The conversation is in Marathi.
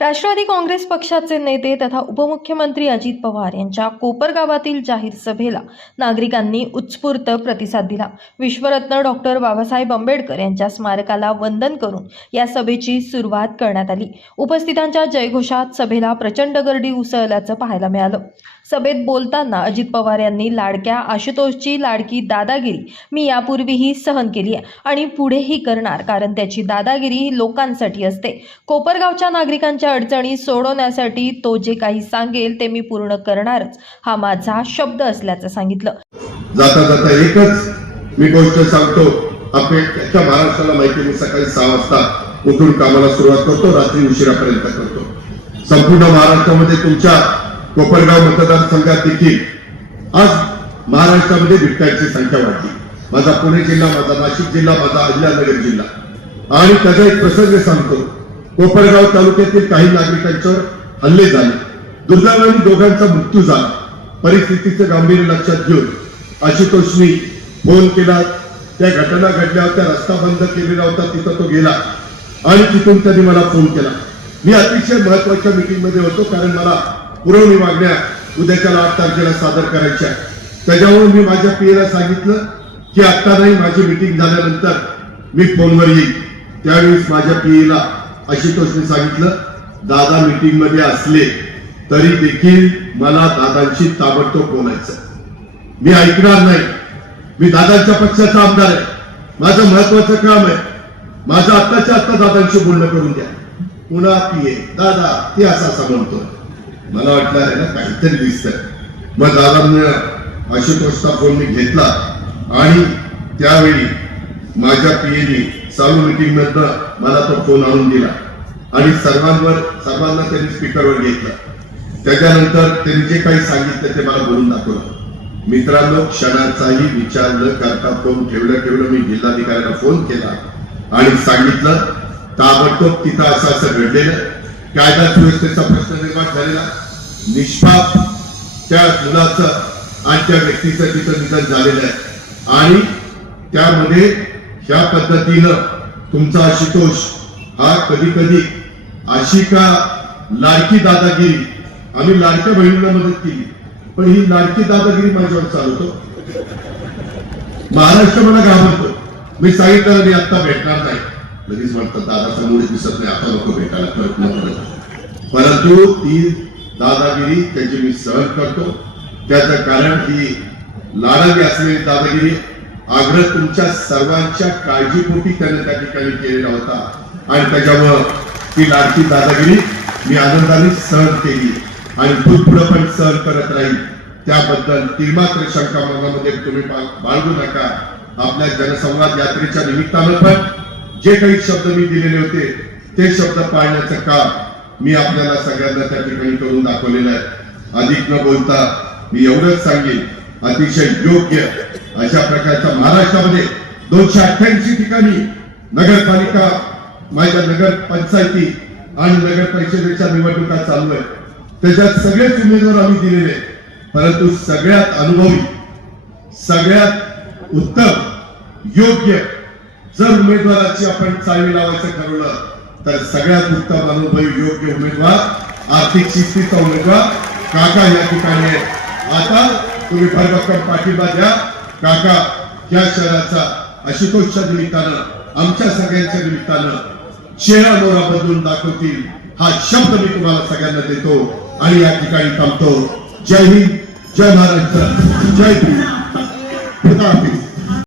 राष्ट्रवादी काँग्रेस पक्षाचे नेते तथा उपमुख्यमंत्री अजित पवार यांच्या कोपरगावातील जाहीर सभेला नागरिकांनी उत्स्फूर्त प्रतिसाद दिला. विश्वरत्न डॉक्टर बाबासाहेब आंबेडकर यांच्या स्मारकाला वंदन करून या सभेची सुरुवात करण्यात आली. उपस्थितांच्या जयघोषात सभेला प्रचंड गर्दी उसळल्याचं पाहायला मिळालं. सभेत बोलताना अजित पवार यांनी लाडक्या आशुतोषची लाडकी दादागिरी मी यापूर्वीही सहन केली आहे आणि पुढेही करणार कारण त्याची दादागिरी लोकांसाठी असते. कोपरगावच्या नागरिकांच्या अडचणी सोडवण्यासाठी तो जे काही सांगेल ते मी पूर्ण करणारच. हा माझा शब्द असल्याचं सांगितलं. जाता जाता एकच मी गोष्ट सांगतो. आपल्या महाराष्ट्राला माहिती मी सकाळी सहा वाजता उठून कामाला सुरुवात करतो रात्री उशिरापर्यंत करतो. संपूर्ण महाराष्ट्रामध्ये तुमच्या कोपरगाव मतदारसंघात देखील आज महाराष्ट्रामध्ये बिबट्यांची संख्या वाढली. माझा पुणे जिल्हा माझा नाशिक जिल्हा माझा अहिल्यानगर जिल्हा. आणि त्याचा एक प्रसंग सांगतो. कोपरगाव तालुक्यातील काही नागरिकांच्यावर हल्ले झाले. दुर्दैवाने दोघांचा मृत्यू झाला. परिस्थितीचं गांभीर्य लक्षात घेऊन आशुतोषनी फोन केला. त्या घटना घडल्या होत्या रस्ता बंद केलेला होता तिथं तो गेला. आणि तिथून त्यांनी मला फोन केला. मी अतिशय महत्त्वाच्या मीटिंगमध्ये होतो कारण मला पुरवणी मागण्या उद्याच्या आठ तारखेला सादर करायच्या त्याच्यावरून मी माझ्या पीएला सांगितलं की आत्ता नाही माझी मिटिंग झाल्यानंतर मी फोनवर येईल त्यावेळेस माझ्या पीएला आशुतोषने सांगितलं दादा मिटिंगमध्ये असले तरी देखील मला दादांशी ताबडतोब बोलायचं मी ऐकणार नाही. मी दादांच्या पक्षाचा आमदार आहे. माझं महत्वाचं काम आहे. माझं आत्ताच्या आत्ता दादांशी बोलणं करून द्या. पुन्हा पिये दादा ते असा असं म्हणतो मला वाटलं आहे ना काहीतरी दिसतंय. मग दादांना आशुतोषचा फोन मी घेतला आणि त्यावेळी माझ्या पीएनी चालू मीटिंग मधनं मला तो फोन आणून दिला आणि सर्वांवर सर्वांना त्यांनी स्पीकरवर घेतलं. त्याच्यानंतर त्यांनी जे काही सांगितलं ते मला बोलून दाखवलं. मित्रांनो क्षणाचाही विचार न करता फोन ठेवलं ठेवलं मी जिल्हाधिकाऱ्याला फोन केला आणि सांगितलं ताबडतोब तिथं असं असं घडलेलं कायदा सुव्यवस्थेचा प्रश्न निर्माण झालेला. निष्पाप त्या मुलाचं आणि त्या व्यक्तीचं तिथं निधन झालेलं आहे. आणि त्यामध्ये ह्या पद्धतीनं तुमचा आशुतोष हा कधी कधी अशी का लाडकी दादागिरी आम्ही लाडक्या बहिणीला मदत केली पण ही लाडकी दादागिरी माझ्यावर चालवतो. महाराष्ट्र मला घाबरतो. मी सांगितलं मी आत्ता भेटणार नाही. लगेच वाटतं दादा समोर दिसत नाही आता नको भेटायला परत नको परंतु ती दादागिरी त्याची मी सहन करतो. त्याचं कारण ही लाडागी असलेली दादागिरी आग्रह तुमच्या सर्वांच्या काळजीपोटी त्याने त्या ठिकाणी केलेला होता. आणि त्याच्यामुळं ती लाडकी दादागिरी मी आनंदाने सहन केली आणि पुढे पण सहन करत राहील. त्याबद्दल तिरमात्र शंका मनामध्ये तुम्ही बाळगू नका. आपल्या जनसंवाद यात्रेच्या निमित्तानं पण जे काही शब्द मी दिलेले होते ते शब्द पाळण्याचं काम मी आपल्याला सगळ्यांना त्या ठिकाणी करून दाखवलेलं आहे. अधिक न बोलता मी एवढंच सांगेन अतिशय योग्य अशा प्रकारच्या महाराष्ट्रामध्ये दोनशे अठ्ठ्याऐंशी ठिकाणी नगरपालिका माझ्या नगर पंचायती आणि नगर परिषदेच्या निवडणुका चालू आहेत. त्याच्यात सगळेच उमेदवार आम्ही दिलेले परंतु सगळ्यात अनुभवी सगळ्यात उत्तम योग्य जर उमेदवाराची आपण चावी लावायचं ठरवलं तर सगळ्यात उत्तम अनुभवी योग्य उमेदवार आर्थिक शिस्तीचा उमेदवार काका या ठिकाणी आता तुम्ही भरभक्कम पाठिंबा द्या. काका या शहराचा आशुतोषच्या निमित्तानं आमच्या सगळ्यांच्या निमित्तानं चेहरा नोरा बदलून दाखवतील. हा शब्द मी तुम्हाला सगळ्यांना देतो आणि या ठिकाणी थांबतो. जय हिंद जय महाराष्ट्र जय हिंद